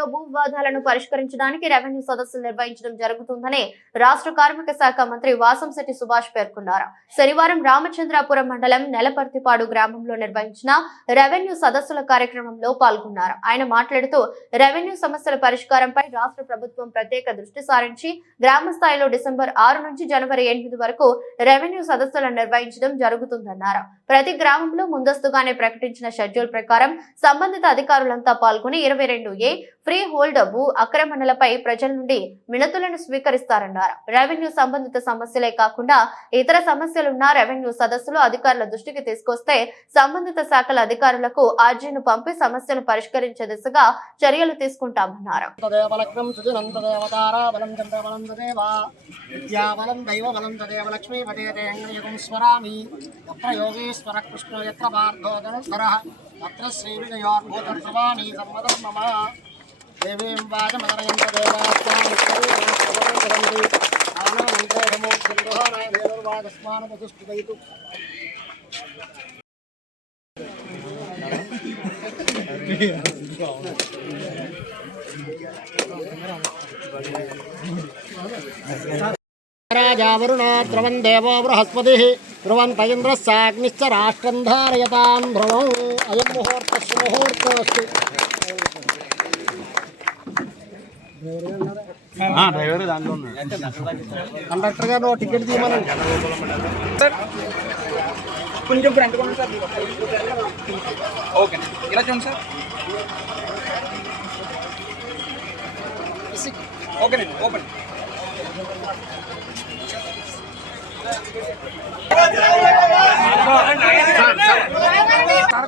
స్థాయిలో భూ వివాదాలను పరిష్కరించడానికి రెవెన్యూ సదస్సులు నిర్వహించడం జరుగుతుందని రాష్ట్ర కార్మిక శాఖ మంత్రి వాసంశెట్టి సుభాష్ పేర్కొన్నారు. శనివారం రామచంద్రాపురం మండలం నెలపర్తిపాడు గ్రామంలో నిర్వహించిన రెవెన్యూ సదస్సుల కార్యక్రమంలో పాల్గొన్నారు. ఆయన మాట్లాడుతూ రెవెన్యూ సమస్యల పరిష్కారంపై రాష్ట్ర ప్రభుత్వం ప్రత్యేక దృష్టి సారించి గ్రామ స్థాయిలో డిసెంబర్ 6 నుంచి జనవరి 8 వరకు రెవెన్యూ సదస్సులను నిర్వహించడం జరుగుతుందన్నారు. ప్రతి గ్రామంలో ముందస్తుగానే ప్రకటించిన షెడ్యూల్ ప్రకారం సంబంధిత అధికారులంతా పాల్గొని 22A ఫ్రీ హోల్డ్ భూ ఆక్రమణలపై ప్రజల నుండి వినతులను స్వీకరిస్తారన్నారు. రెవెన్యూ సంబంధిత సమస్యలే కాకుండా ఇతర సమస్యలున్న రెవెన్యూ సదస్సులు అధికారుల దృష్టికి తీసుకొస్తే సంబంధిత శాఖల అధికారులకు ఆర్జీను పంపి సమస్యను పరిష్కరించే దిశగా చర్యలు తీసుకుంటామన్నారు. అత్ర శ్రీ విజయోద్భూతర్వాణి సర్వధర్మమ దేవీం వాజమదరయంత దేవాస్వామిస్తరంతి ఆనందమో సింధోరాయ దేవర్వాగస్మానమధుష్టుదయితు రాజావరుణ ద్రవం దేవో బృహస్పతిః ధ్రువంత ఇంద్రస్యాగ్నిశ్చ రాష్ట్రం ధారయతాం ధ్రువం అయం ముహూర్తస్సు ముహూర్తోస్తు. డ్రైవర్ దాంట్లో కండక్టర్ గారు టికెట్ తీయమని కొంచెం ఫ్రంట్ కొనండి సార్. ఓకే ఇలా చూడండి సార్. ఓకేనండి ఓపెన్.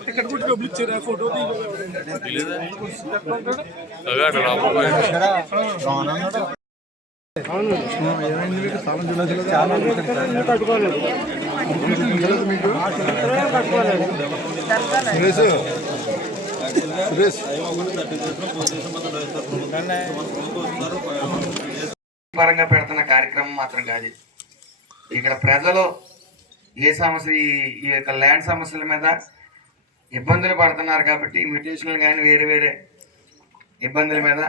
టికెట్ కూడా డబ్బులు ఇచ్చారా ఫోటో పరంగా పెడుతున్న కార్యక్రమం మాత్రం కాదు. ఇక్కడ ప్రజలు ఏ సమస్య ఈ యొక్క ల్యాండ్ సమస్యల మీద ఇబ్బందులు పడుతున్నారు కాబట్టి మ్యూటేషన్లు కానీ వేరే వేరే ఇబ్బందుల మీద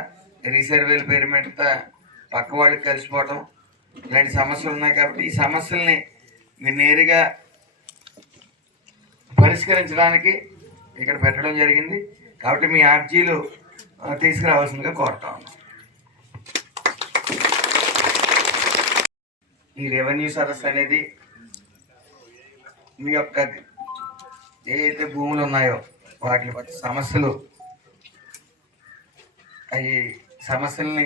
రీసర్వేల పేరు మీద పక్క వాళ్ళకి కలిసిపోవటం ఇలాంటి సమస్యలు ఉన్నాయి కాబట్టి ఈ సమస్యల్ని మీరు నేరుగా పరిష్కరించడానికి ఇక్కడ పెట్టడం జరిగింది. కాబట్టి మీ అర్జీలు తీసుకురావాల్సిందిగా కోరుతా ఉన్నాం. ఈ రెవెన్యూ సదస్సు అనేది మీ యొక్క ఏదైతే భూములు ఉన్నాయో వాటి బట్టి సమస్యలు అవి సమస్యల్ని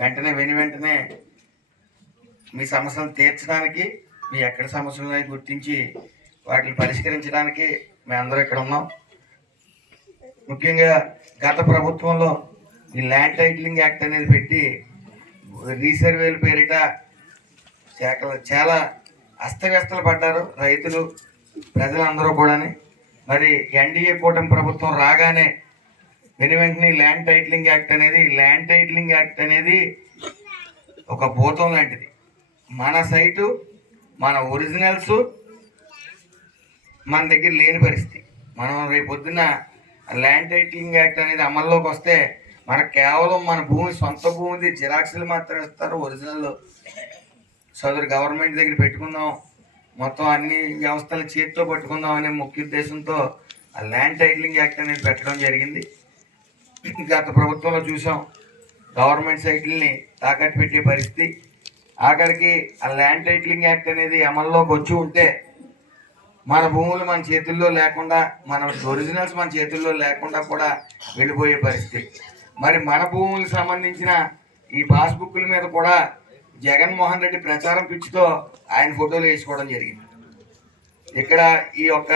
వెంటనే మీ సమస్యలను తీర్చడానికి మీ ఎక్కడ సమస్యలు ఉన్నాయో గుర్తించి వాటిని పరిష్కరించడానికి మేము అందరూ ఇక్కడ ఉన్నాం. ముఖ్యంగా గత ప్రభుత్వంలో ఈ ల్యాండ్ టైటిలింగ్ యాక్ట్ అనేది పెట్టి రీసర్వేల పేరిట చాలా అస్తవ్యస్తలు పడ్డారు రైతులు ప్రజలందరూ కూడా. మరి ఎన్డీఏ కూటమి ప్రభుత్వం రాగానే వెంటనే ల్యాండ్ టైటిలింగ్ యాక్ట్ అనేది ఒక భూతం లాంటిది. మన సైటు మన ఒరిజినల్స్ మన దగ్గర లేని పరిస్థితి. మనం రేపొద్దున ల్యాండ్ టైటిలింగ్ యాక్ట్ అనేది అమల్లోకి వస్తే మనకు కేవలం మన భూమి సొంత భూమిది జిరాక్స్లు మాత్రం ఇస్తారు. ఒరిజినల్ సదరు గవర్నమెంట్ దగ్గర పెట్టుకుందాం, మొత్తం అన్ని వ్యవస్థలు చేతితో పట్టుకుందాం అనే ముఖ్య ఉద్దేశంతో ఆ ల్యాండ్ టైటిలింగ్ యాక్ట్ అనేది పెట్టడం జరిగింది. గత ప్రభుత్వంలో చూసాం గవర్నమెంట్ సైకిల్ని తాకట్టు పెట్టే పరిస్థితి. ఆఖరికి ఆ ల్యాండ్ టైటిలింగ్ యాక్ట్ అనేది అమల్లోకి వచ్చి ఉంటే మన భూములు మన చేతుల్లో లేకుండా, మన ఒరిజినల్స్ మన చేతుల్లో లేకుండా కూడా వెళ్ళిపోయే పరిస్థితి. మరి మన భూములకు సంబంధించిన ఈ పాస్బుక్ల మీద కూడా జగన్మోహన్ రెడ్డి ప్రచారం పిచ్చితో ఆయన ఫోటోలు వేసుకోవడం జరిగింది. ఇక్కడ ఈ యొక్క